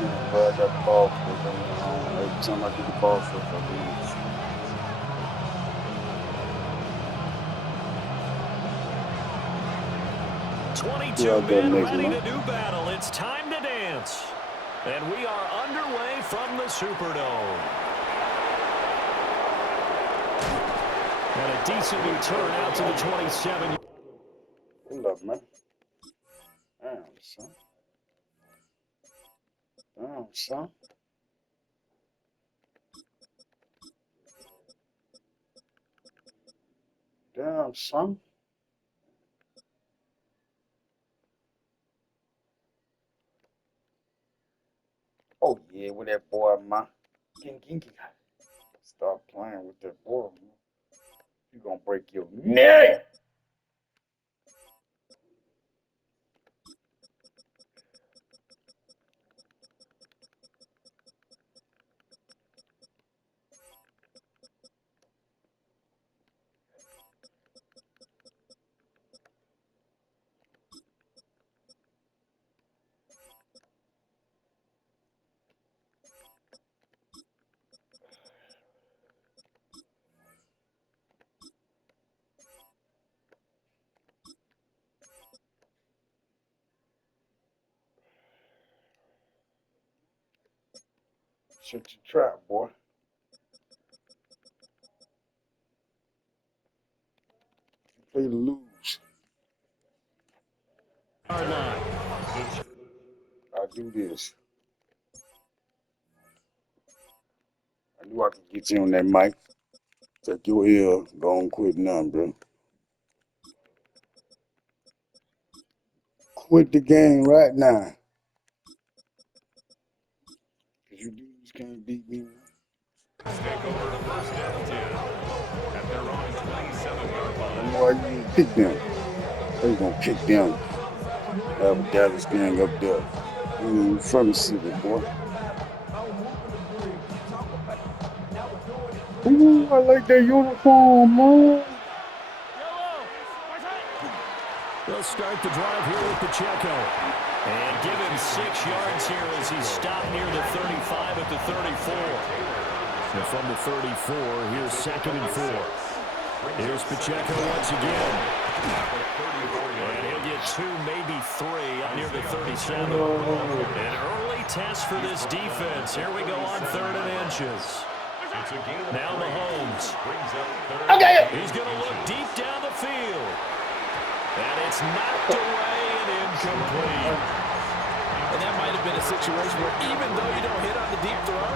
Man, but I got the ball first. Every time I get the ball first, I lose. 22 men ready to do battle. It's time to dance. And we are underway from the Superdome. And a decent return out to the 27. Good luck, man. Damn, son. Damn, son. Damn, son. Oh, yeah, with that boy, man. Stop playing with that boy, man. You gonna break your neck. Shut your trap, boy. You play to lose. I do this. I knew I could get you on that mic. Take your ear. Go on, quit now, bro. Quit the game right now. Cause you dudes can't beat me. I know why you didn't pick them. They gonna pick them. Have a Dallas gang up there. From the city, boy. Ooh, I like that uniform, man. They'll start the drive here with Pacheco. And give him 6 yards here as he stopped near the 35 at the 34. And from the 34, here's 2nd and 4. Here's Pacheco once again. And he'll get 2, maybe 3 up near the 37. An early test for this defense. Here we go on 3rd and inches. Now Mahomes. Okay. He's going to look deep down the field. And it's knocked away and incomplete. And that might have been a situation where even though you don't hit on the deep throw,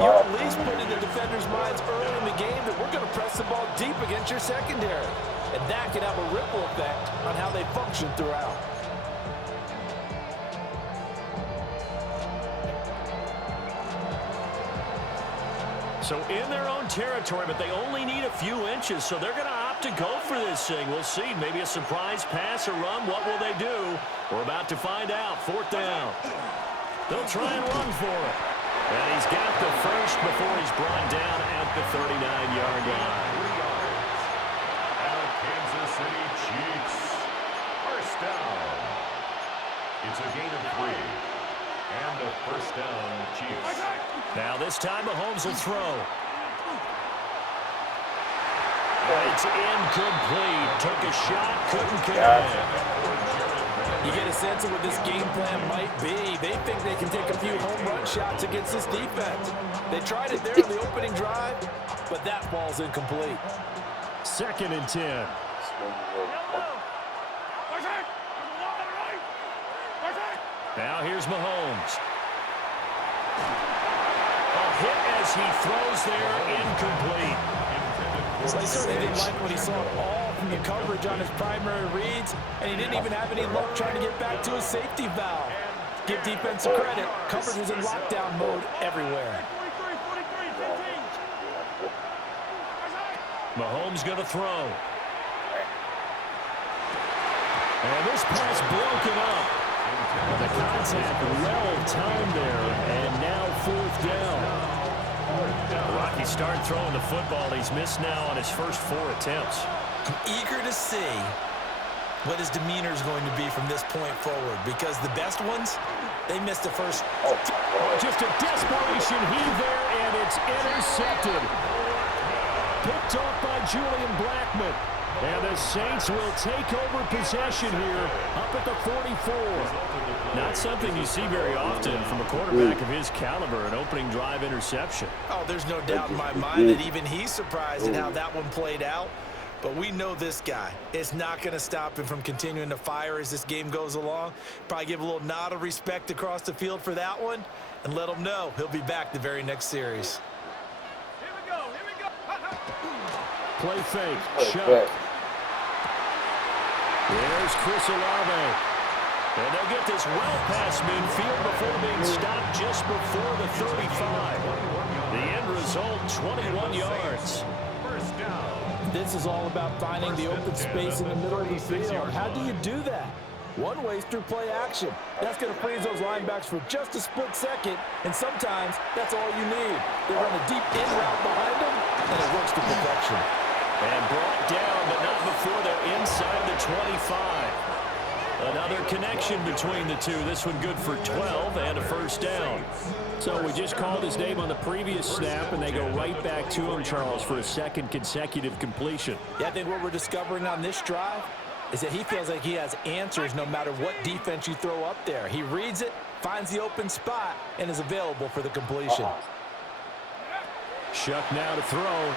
you're at least putting in the defenders' minds early in the game that we're going to press the ball deep against your secondary. And that can have a ripple effect on how they function throughout. So in their own territory, but they only need a few inches, so they're going to opt to go for this thing. We'll see. Maybe a surprise pass or run. What will they do? We're about to find out. 4th down. They'll try and run for it. And he's got the first before he's brought down at the 39-yard line. Kansas City Chiefs. First down. It's a gain of 3. And a first down, Chiefs. Now this time Mahomes will throw. It's incomplete. Took a shot, couldn't connect. You get a sense of what this game plan might be. They think they can take a few home run shots against this defense. They tried it there in the opening drive, but that ball's incomplete. 2nd and 10. Now here's Mahomes. A hit as he throws there, incomplete. So he certainly didn't like what he saw all from the coverage on his primary reads, and he didn't even have any luck trying to get back to his safety valve. Give defense credit. Coverage was in lockdown mode everywhere. Mahomes going to throw. And this pass broken up. The contact well timed there, and now 4th down. Rocky start throwing the football. He's missed now on his first 4 attempts. I'm eager to see what his demeanor is going to be from this point forward, because the best ones, They missed the first. Oh, just a desperation heave there, and it's intercepted. Picked off by Julian Blackmon. And the Saints will take over possession here up at the 44. Not something you see very often from a quarterback of his caliber, an opening drive interception. Oh, there's no doubt in my mind that even he's surprised at how that one played out. But we know this guy. It's not going to stop him from continuing to fire as this game goes along. Probably give a little nod of respect across the field for that one and let him know he'll be back the very next series. Here we go. Play fake. Shot. There's Chris Olave. And they'll get this well past midfield before being stopped just before the 35. The end result, 21 yards. First down. This is all about finding the open space in the middle of the field. How do you do that? One way is through play action. That's going to freeze those linebacks for just a split second, and sometimes that's all you need. They run a deep in route behind them, and it works to perfection. And brought down, but not before they're inside the 25. Another connection between the two. This one good for 12 and a first down. So we just called his name on the previous snap, and they go right back to him, Charles, for a second consecutive completion. Yeah, I think what we're discovering on this drive is that he feels like he has answers no matter what defense you throw up there. He reads it, finds the open spot, and is available for the completion. Shuck now to throw.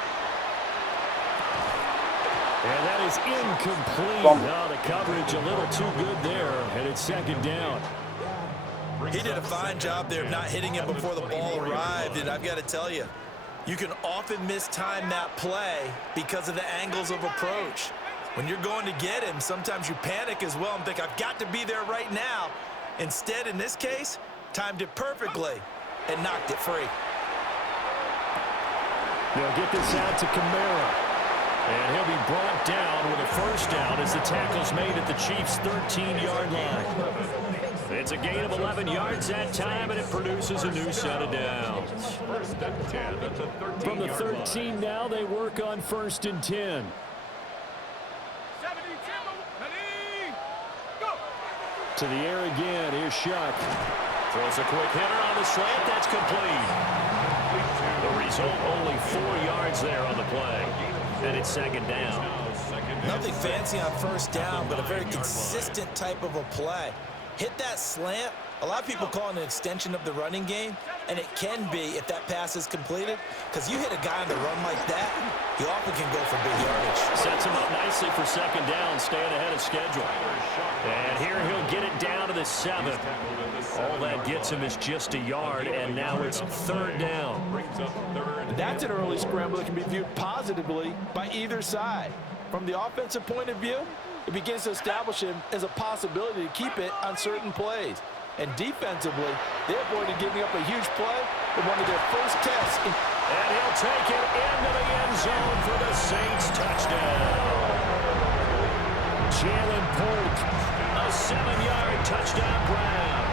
And that is incomplete. Now the coverage a little too good there, and it's second down. He did a fine job there of not hitting him before the ball arrived, and I've got to tell you, you can often mistime that play because of the angles of approach. When you're going to get him, sometimes you panic as well and think, I've got to be there right now. Instead, in this case, timed it perfectly and knocked it free. They'll get this out to Kamara. And he'll be brought down with a first down as the tackle's made at the Chiefs' 13-yard line. It's a gain of 11 yards that time, and it produces a new set of downs. First and 10 at the 13-yard From the 13 now, they work on first and 10. 72, ready, go. To the air again, here's Shuck. Throws a quick hitter on the slant, that's complete. The result, only 4 yards there on the play. And it's second down. Nothing fancy on first down, but a very consistent type of a play. Hit that slant. A lot of people call it an extension of the running game, and it can be if that pass is completed, because you hit a guy on the run like that, he often can go for big yardage. Sets him up nicely for second down, staying ahead of schedule. And here he'll get it down to the 7. All that gets him is just a yard, and now it's third down. That's an early scramble that can be viewed positively by either side. From the offensive point of view, it begins to establish him as a possibility to keep it on certain plays. And defensively, they avoided giving up a huge play in one of their first tests. And he'll take it into the end zone for the Saints touchdown. Jalen Polk, a 7-yard touchdown grab.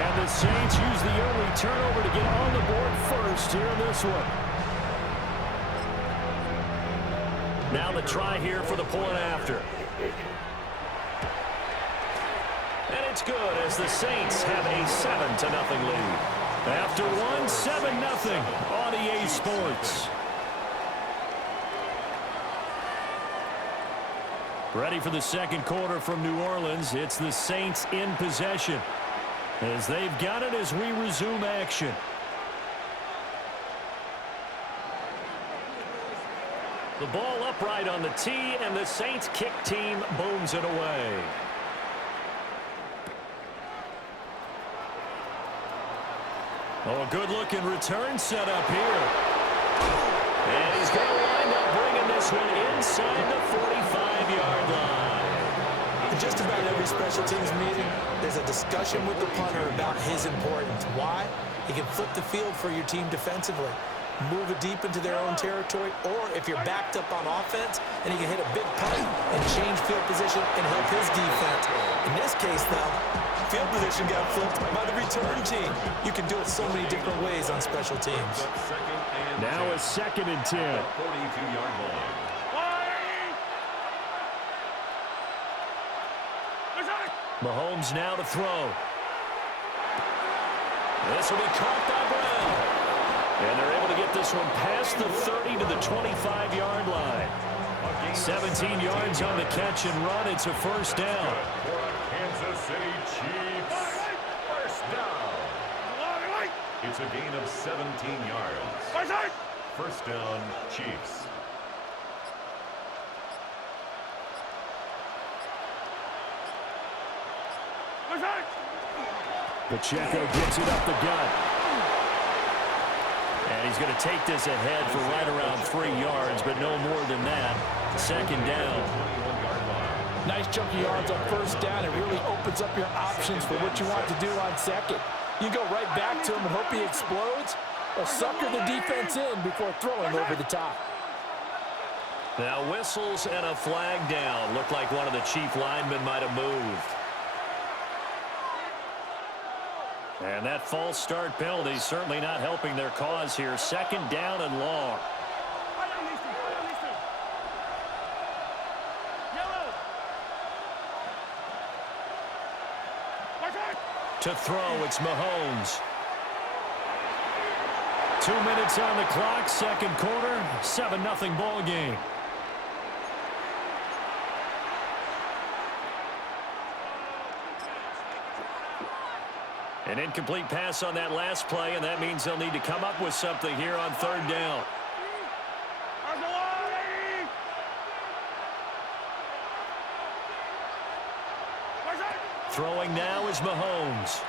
And the Saints use the early turnover to get on the board first here in this one. Now the try here for the point after. And it's good as the Saints have a 7-0 lead. After one, 7-0 on EA Sports. Ready for the second quarter from New Orleans. It's the Saints in possession, as they've got it as we resume action. The ball upright on the tee, and the Saints kick team booms it away. Oh, a good-looking return set up here. And he's going to wind up bringing this one inside the 45-yard line. In just about every special teams meeting, there's a discussion with the punter about his importance. Why? He can flip the field for your team defensively, move it deep into their own territory, or if you're backed up on offense, and he can hit a big punt and change field position and help his defense. In this case, though, field position got flipped by the return team. You can do it so many different ways on special teams. Now a 2nd and 10. 42-yard line. Mahomes now to throw. This will be caught by Brown. And they're able to get this one past the 30 to the 25-yard line. 17 yards on the catch and run. It's a first down. Kansas City Chiefs. First down. It's a gain of 17 yards. First down, Chiefs. Pacheco gets it up the gut. And he's going to take this ahead for right around 3 yards, but no more than that. Second down. Nice chunky yards on first down. It really opens up your options for what you want to do on second. You go right back to him and hope he explodes, or sucker the defense in before throwing over the top. Now whistles and a flag down. Looked like one of the Chief linemen might have moved. And that false start penalty certainly not helping their cause here. Second down and long. To throw, it's Mahomes. 2 minutes on the clock, second quarter, 7-0 ball game. An incomplete pass on that last play, and that means they'll need to come up with something here on third down. Throwing now is Mahomes.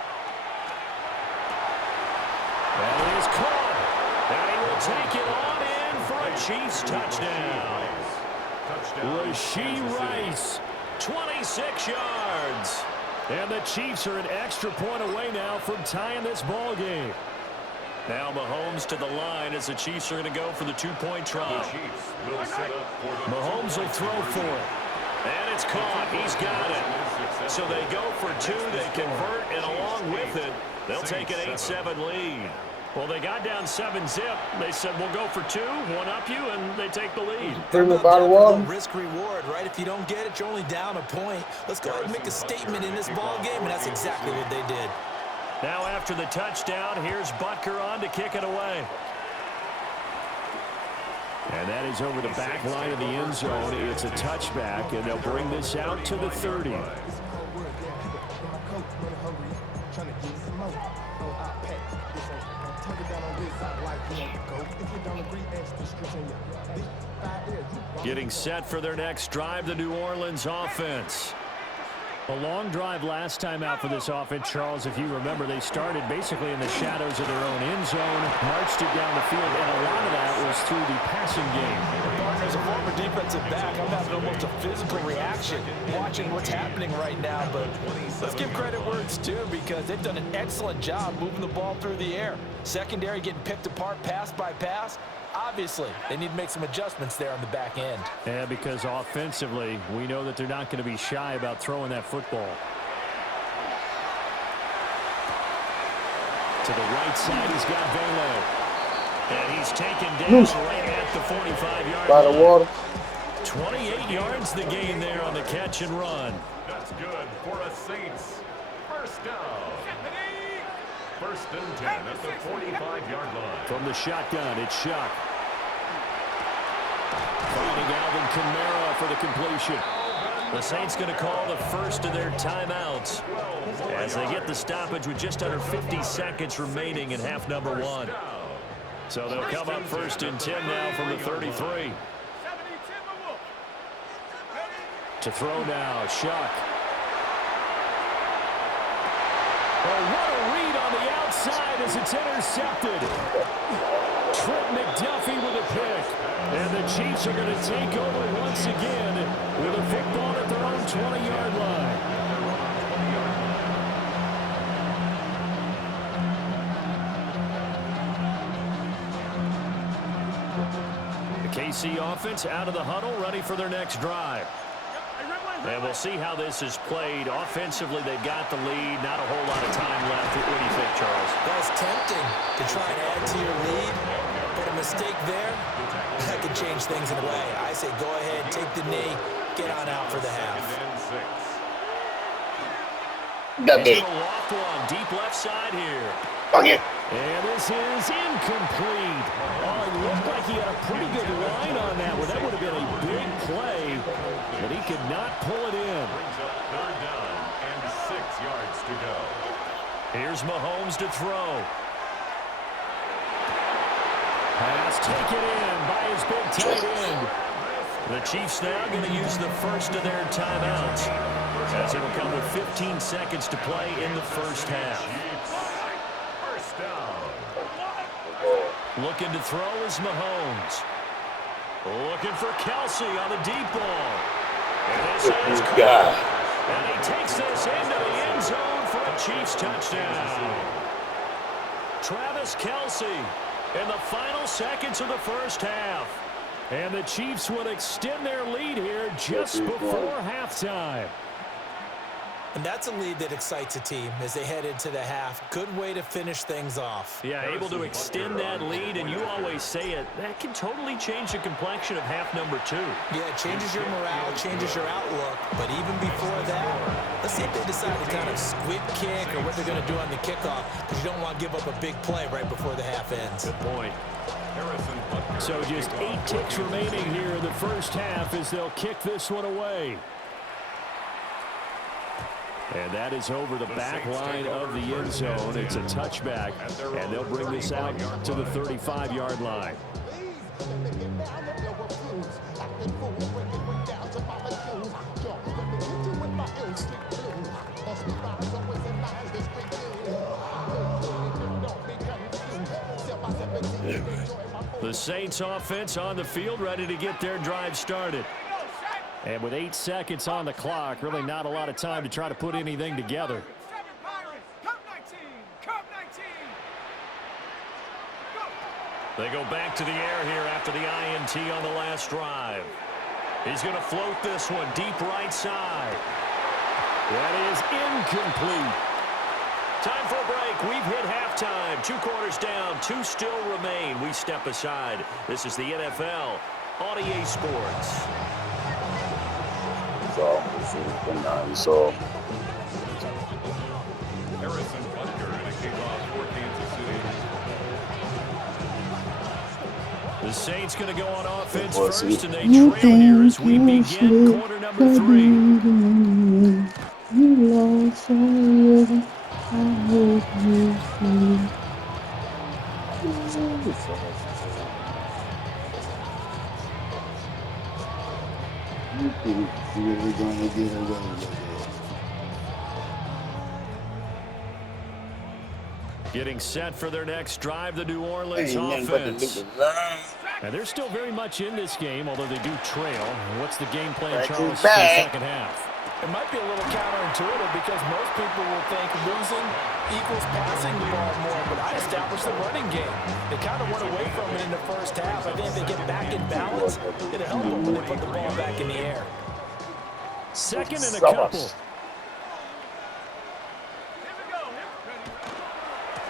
And it is caught. And he will take it on in for a Chiefs touchdown. Rashee Rice, 26 yards. And the Chiefs are an extra point away now from tying this ball game. Now Mahomes to the line as the Chiefs are going to go for the two-point try. Mahomes will throw for it. And it's caught. He's got it. So they go for two. They convert, and along with it, they'll take an 8-7 lead. Well, they got down 7-zip. They said, we'll go for two, one up you, and they take the lead. Risk reward, right? If you don't get it, you're only down a point. Let's go ahead and make a statement in this ball game, and that's exactly what they did. Now after the touchdown, here's Butker on to kick it away. And that is over the back line of the end zone. It's a touchback, and they'll bring this out to the 30. Getting set for their next drive, the New Orleans offense. A long drive last time out for this offense, Charles. If you remember, they started basically in the shadows of their own end zone, marched it down the field, and a lot of that was through the passing game. As a former defensive back, I'm having almost a physical reaction watching what's happening right now. But let's give credit where it's due, because they've done an excellent job moving the ball through the air. Secondary getting picked apart pass by pass. Obviously, they need to make some adjustments there on the back end. Yeah, because offensively, we know that they're not going to be shy about throwing that football. To the right side, he's got Velo. And he's taken down right at the 45-yard line. By the water. 28 yards the gain there on the catch and run. That's good for a Saints. First down. First and 10 at the 45-yard line. From the shotgun, it's Shuck. Finding Alvin Kamara for the completion. The Saints going to call the first of their timeouts as they get the stoppage with just under 50 seconds remaining in half number one. So they'll come up first and 10 now from the 33. To throw now, Shuck. Oh, what a read on the outside as it's intercepted. Trent McDuffie with a pick. And the Chiefs are going to take over once again with a football at their own 20-yard line. The KC offense out of the huddle, ready for their next drive. And we'll see how this is played. Offensively, they've got the lead. Not a whole lot of time left. What do you think, Charles? That's tempting to try and add to your lead, but a mistake there, that could change things in a way. I say go ahead, take the knee, get on out for the half. Got He's that. going to loft one deep left side here. Fuck it. And this is incomplete. Oh, it looked like he had a pretty good line on that one. That would have been a big play, but he could not pull it in. Brings up third down and 6 yards to go. Here's Mahomes to throw. Pass taken in by his big tight end. The Chiefs now going to use the first of their timeouts, as it'll come with 15 seconds to play in the first half. First down. Looking to throw is Mahomes. Looking for Kelsey on the deep ball. And this is God. And he takes this into the end zone for a Chiefs touchdown. Travis Kelsey in the final seconds of the first half. And the Chiefs will extend their lead here just before halftime. And that's a lead that excites a team as they head into the half. Good way to finish things off. Yeah, able to extend that lead, and you always say it, that can totally change the complexion of half number 2. Yeah, it changes your morale, changes your outlook. But even before that, let's see if they decide to kind of squib kick or what they're going to do on the kickoff, because you don't want to give up a big play right before the half ends. Good point. So just 8 ticks remaining here in the first half as they'll kick this one away. And that is over the back line of the end zone. It's a touchback, and they'll bring this out to the 35-yard line. The Saints offense on the field, ready to get their drive started. And with 8 seconds on the clock, really not a lot of time to try to put anything together. They go back to the air here after the INT on the last drive. He's going to float this one deep right side. That is incomplete. Time for a break. We've hit halftime. 2 quarters down, 2 still remain. We step aside. This is the NFL on EA Sports. So Harrison Butker and a kickoff for Kansas City. The Saints going to go on offense first, and they trail here as we begin quarter number 3. Getting set for their next drive, the New Orleans offense. And they're still very much in this game, although they do trail. What's the game plan, Charles, for the second half? It might be a little counterintuitive because most people will think losing equals passing the ball more, but I established the running game. They kind of went away from it in the first half. I think if they get back in balance, it'll help them when they put the ball back in the air. Second and a couple.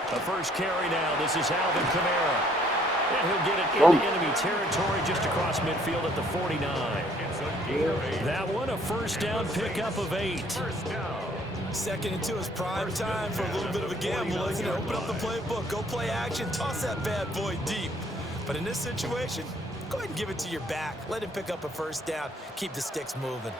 The first carry now. This is Alvin Kamara. And he'll get it into enemy territory just across midfield at the 49. That one, a first down pickup of 8. Second and 2 is prime time for a little bit of a gamble, isn't it? Open up the playbook, go play action, toss that bad boy deep. But in this situation, go ahead and give it to your back. Let him pick up a first down. Keep the sticks moving.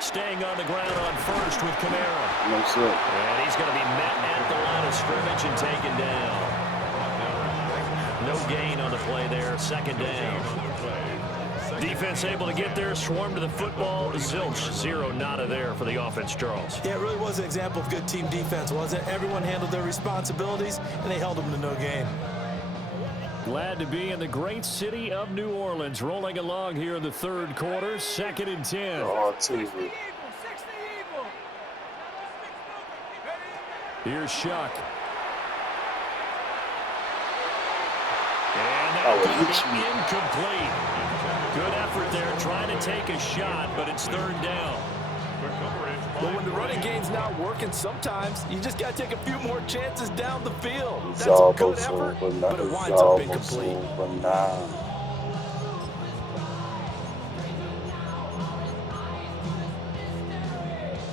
Staying on the ground on first with Kamara. No, sir. And he's going to be met at the line of scrimmage and taken down. No gain on the play there. Second down. Defense able to get there, swarm to the football. Zilch, 0 nada there for the offense, Charles. Yeah, it really was an example of good team defense, wasn't it? Everyone handled their responsibilities, and they held them to no gain. Glad to be in the great city of New Orleans, rolling along here in the third quarter, 2nd and 10. Oh, TV. Here's Shuck. And that could be incomplete. Good effort there, trying to take a shot, but it's third down. But when the running game's not working, sometimes you just got to take a few more chances down the field. That's a good effort, but it winds up incomplete.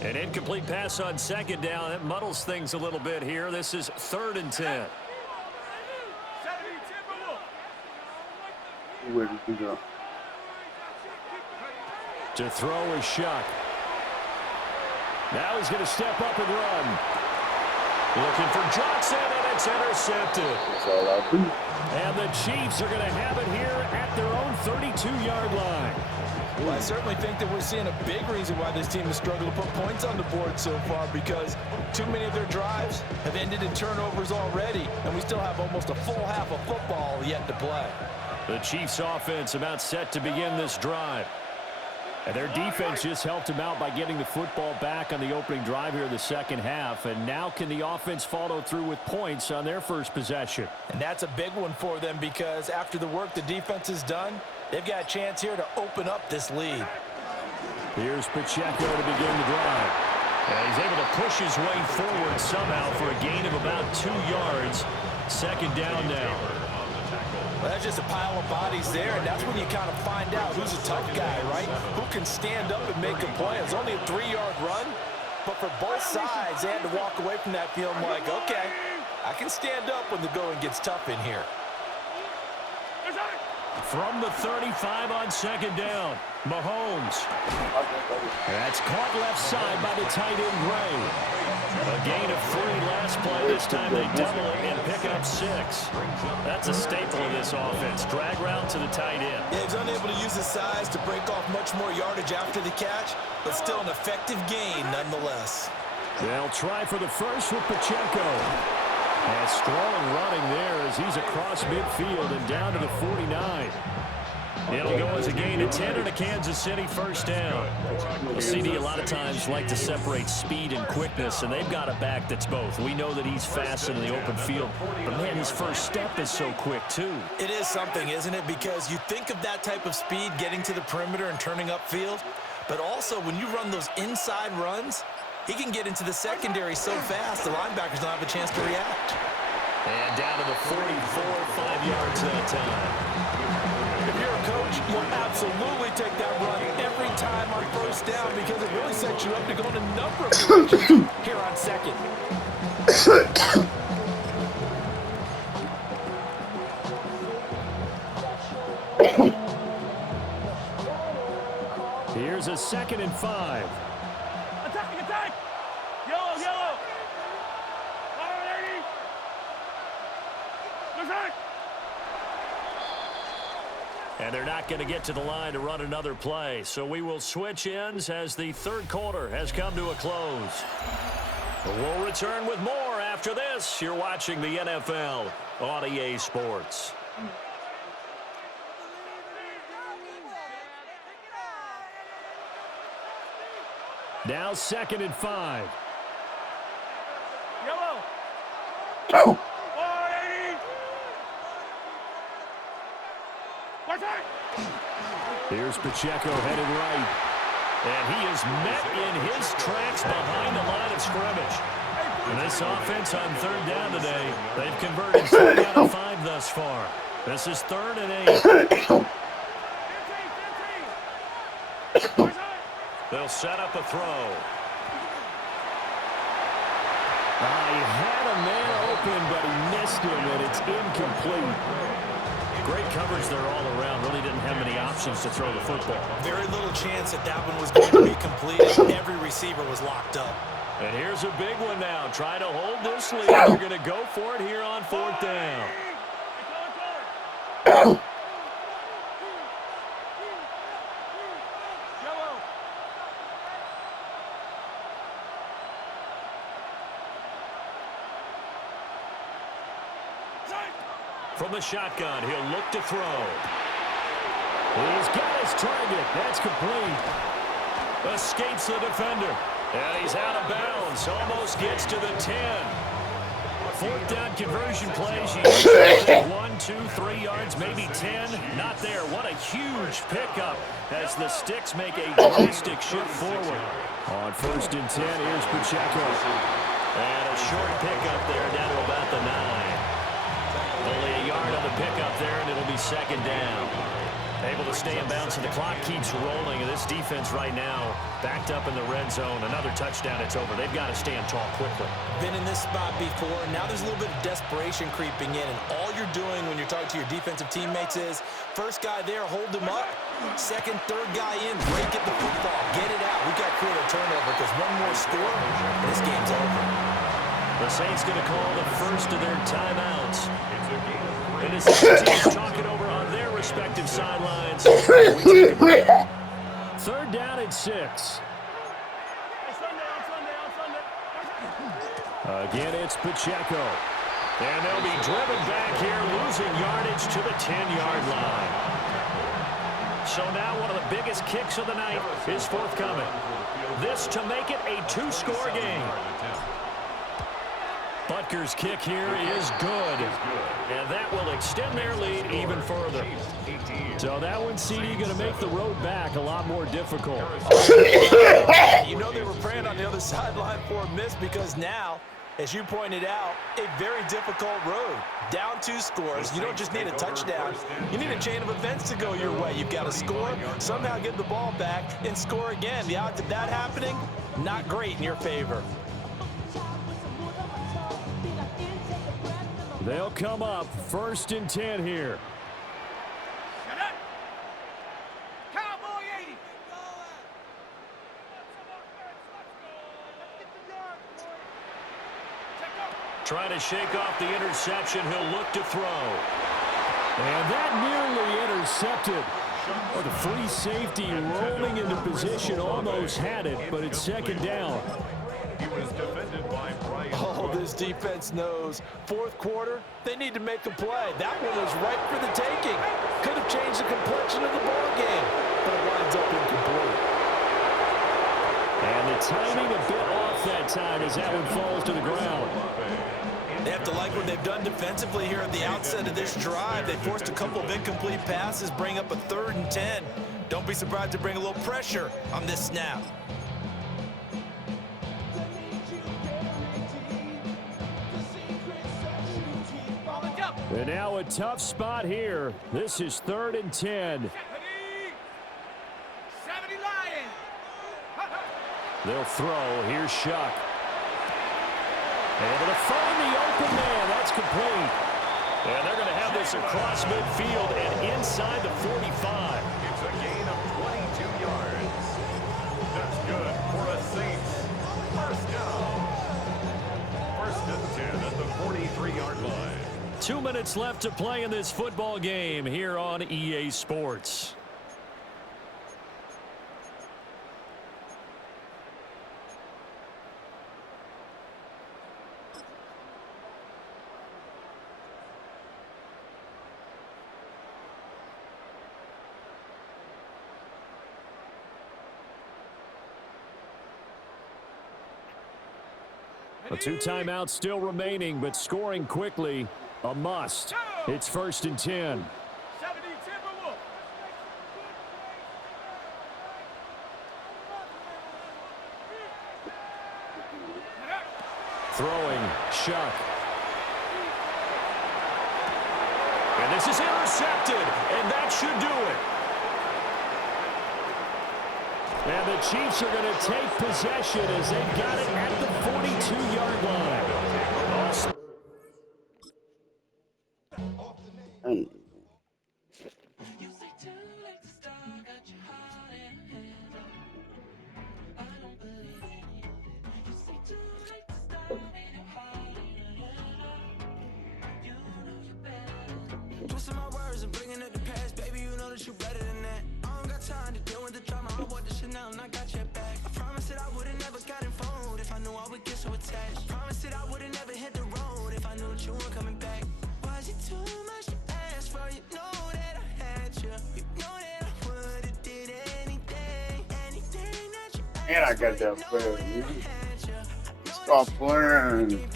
An incomplete pass on second down. That muddles things a little bit here. This is 3rd and 10. Where did he go? To throw is Shuck. Now he's going to step up and run. Looking for Johnson, and it's intercepted. That's all I do. And the Chiefs are going to have it here at their own 32-yard line. Well, I certainly think that we're seeing a big reason why this team has struggled to put points on the board so far, because too many of their drives have ended in turnovers already, and we still have almost a full half of football yet to play. The Chiefs offense about set to begin this drive. And their defense just helped them out by getting the football back on the opening drive here in the second half. And now can the offense follow through with points on their first possession? And that's a big one for them, because after the work the defense has done, they've got a chance here to open up this lead. Here's Pacheco to begin the drive. And he's able to push his way forward somehow for a gain of about 2 yards. Second down now. Well, that's just a pile of bodies there, and that's when you kind of find out who's a tough guy, right? Who can stand up and make a play. It's only a 3-yard run, but for both sides, they had to walk away from that feeling like, okay, I can stand up when the going gets tough in here. From the 35 on second down, Mahomes. That's caught left side by the tight end, Gray. A gain of 3 last play. This time they double it and pick up 6. That's a staple of this offense. Drag route to the tight end. Yeah, he's unable to use his size to break off much more yardage after the catch, but still an effective gain nonetheless. They'll try for the first with Pacheco. And strong running there as he's across midfield and down to the 49. It'll go as a gain of 10 and a Kansas City first down. Well, CD a lot of times like to separate speed and quickness, and they've got a back that's both. We know that he's fast in the open field, but man, his first step is so quick too. It is something, isn't it? Because you think of that type of speed getting to the perimeter and turning upfield, but also when you run those inside runs, he can get into the secondary so fast the linebackers don't have a chance to react. And down to the 44, 5 yards that time. If you're a coach, you'll absolutely take that run every time on first down, because it really sets you up to go in a number of directions here on second. Here's a 2nd and 5. Attack! Yellow! Alrighty! Attack! And they're not going to get to the line to run another play. So we will switch ends as the third quarter has come to a close. We'll return with more after this. You're watching the NFL on EA Sports. Now 2nd and 5. Yellow! Oh. 180! Attack! Here's Pacheco headed right. And he is met in his tracks behind the line of scrimmage. And this offense on 3rd down today, they've converted 3 out of 5 thus far. This is 3rd and 8. They'll set up a throw. He had a man open, but he missed him, and it's incomplete. Great coverage there all around. Really didn't have many options to throw the football. Very little chance that that one was going to be completed. Every receiver was locked up. And here's a big one now. Trying to hold this lead. They're going to go for it here on 4th down. From the shotgun, he'll look to throw. He's got his target. That's complete. Escapes the defender. And he's out of bounds. Almost gets to the 10. 4th down conversion plays. You usually think 1, 2, 3 yards, maybe 10. Not there. What a huge pickup as the Sticks make a drastic shift forward. On 1st and 10, here's Pacheco. And a short pickup there down to about the 9. Only a yard on the pickup there, and it'll be 2nd down. Able to stay in bounds, and the clock keeps rolling. And this defense right now backed up in the red zone. Another touchdown, it's over. They've got to stand tall quickly. Been in this spot before. Now there's a little bit of desperation creeping in, and all you're doing when you're talking to your defensive teammates is first guy there, hold him up. Second, third guy in, break at the football. Get it out. We've got to create a turnover because one more score, and this game's over. The Saints going to call the first of their timeouts. And as the teams talking over on their respective sidelines, third down and 6. Again, it's Pacheco. And they'll be driven back here, losing yardage to the 10-yard line. So now one of the biggest kicks of the night is forthcoming. This to make it a 2-score game. Butker's kick here is good, and that will extend their lead even further. So that one, CD, going to make the road back a lot more difficult. You know they were praying on the other sideline for a miss because now, as you pointed out, a very difficult road. Down 2 scores. You don't just need a touchdown. You need a chain of events to go your way. You've got to score, somehow get the ball back, and score again. The odds of that happening, not great in your favor. They'll come up 1st and 10 here. Shut up. Cowboy 80. Trying to shake off the interception. He'll look to throw. And that nearly intercepted. Oh, the free safety rolling into position, almost had it, but it's 2nd down. Oh, this defense knows. 4th quarter, they need to make a play. That one was ripe for the taking. Could have changed the complexion of the ball game, but it winds up incomplete. And the timing a bit off that time as that one falls to the ground. They have to like what they've done defensively here at the outset of this drive. They forced a couple of incomplete passes, bring up a 3rd and 10. Don't be surprised to bring a little pressure on this snap. And now a tough spot here. This is 3rd and 10. 70 Lions. They'll throw. Here's Shuck. Able to find the open man. That's complete. And they're going to have this across midfield and inside the 45. It's a gain of 22 yards. That's good for a Saints. First down. 1st and 10 at the 43-yard line. 2 minutes left to play in this football game here on EA Sports. A 2 timeouts still remaining, but scoring quickly, a must. It's 1st and 10. 70 Timberwolves. Throwing, Shuck. And this is intercepted, and that should do it. And the Chiefs are going to take possession as they've got it at the 42-yard line. Twisting my words and bringing up the past, baby, you know that you better than that. I don't got time to deal with the drama. I bought the Chanel and I got your back. I promised that I would've never got involved if I knew I would get so attached. I promised that I would've never hit the road if I knew that you weren't coming back. Was it too much to ask for? You know that I had you. You know that I would've did anything that you asked. And I got that player. Stop playing.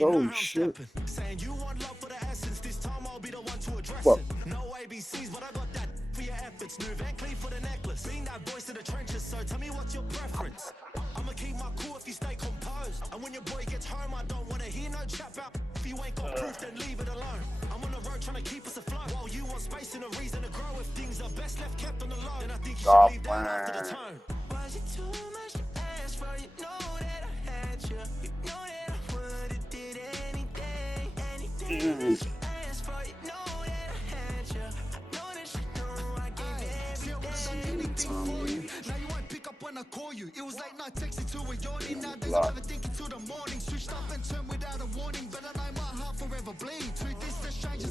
Oh shit. Saying you want love for the essence. This time I'll be the one to address What? it. No ABCs, but I got that for your efforts. New Van Cleef for the necklace. Being that voice in the trenches, so tell me what's your preference. I'ma keep my cool if you stay composed. And when your boy gets home, I don't wanna hear no chat about you ain't got proof, then leave it alone. I'm on the road trying to keep us afloat. While you want space and a reason to grow. If things are best left kept on the low, then I think you should Stop leave that after the playing. tone. Was it too much to ask for? You know that I had you. You know that I would've did anything. Anything to ask for. You know that I had you. I know that you know I gave everything for you. Now you won't pick up when I call you. It was late night texting to a yawning. Nowadays I'm never thinking till the morning. Switched up and turned without a warning. But I know my heart forever bleed. To this the strangers.